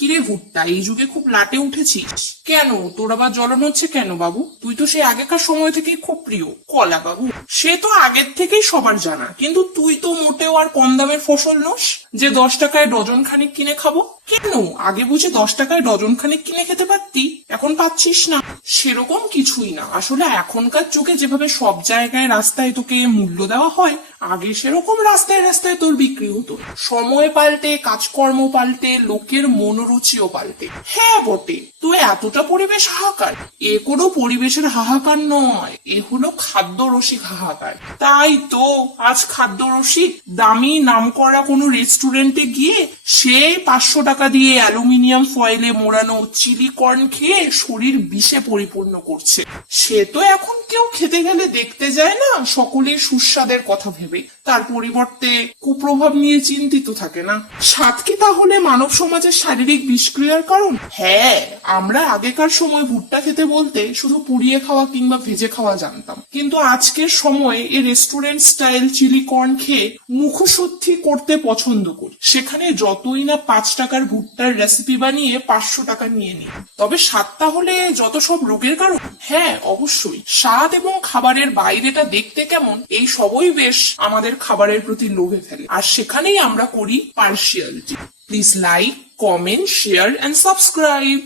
কিরে ভুট্টা, এই যুগে খুব লাটে উঠেছিস কেন? তোর আবার জ্বলন হচ্ছে কেন বাবু? তুই তো সেই আগেকার সময় থেকেই খুব প্রিয় কলা বাবু। সে তো আগের থেকেই সবার জানা, কিন্তু তুই তো মোটেও আর কম দামের ফসল নস যে 10 টাকায় ডজন খানিক কিনে খাবো। কেন, আগে বুঝে 10 টাকায় ডজন খানিক কিনে খেতে পারতি, এখন পাচ্ছিস না? সেরকম কিছুই না, আসলে এখনকার যুগে যেভাবে সব জায়গায় রাস্তায় তোকে মূল্য দেওয়া হয়, আগে সেরকম রাস্তায় রাস্তায় তোর বিক্রি হতো। সময় পাল্টে, কাজকর্ম পাল্টে, লোকের মনোরুচিও পাল্টে। হ্যাঁ বটে, তো এতটা পরিবেশ হাহাকার? এ কোনো পরিবেশের হাহাকার নয়, এ হলো খাদ্য রসিক হাহাকার। তাই তো আজ খাদ্য রসিক দামি নামকরা কোনো রেস্টুরেন্টে গিয়ে সে 500 টাকা দিয়ে অ্যালুমিনিয়াম ফয়েলে মোড়ানো চিলি কর্ন খেয়ে শরীর বিষে পরিপূর্ণ করছে। সে তো এখন কেউ খেতে গেলে দেখতে যায় না সকলের সুস্বাদের কথা ভেবে, তার পরিবর্তে কুপ্রভাব নিয়ে চিন্তিত থাকে না। স্বাদ কি তাহলে মানব সমাজের শারীরিক বিষক্রিয়ার কারণ? হ্যাঁ, আমরা আগেকার সময় ভুট্টা খেতে বলতে শুধু পুড়িয়ে খাওয়া কিংবা ভেজে খাওয়া জানতাম, কিন্তু আজকের সময়ে এই রেস্টুরেন্ট স্টাইল চিলি কর্ন খেয়ে মুখশুদ্ধি করতে পছন্দ করি। সেখানে যতই না 5 টাকার ভুট্টার রেসিপি বানিয়ে 500 টাকা নিয়ে নিই। তবে স্বাদটা হলে যত সব রোগের কারণ? হ্যাঁ অবশ্যই, স্বাদ এবং খাবারের বাইরেটা দেখতে কেমন, এই সবই বেশ আমাদের খাবারের প্রতি লোভে ফেলে, আর সেখানেই আমরা করি partiality. Please like, comment, share and subscribe.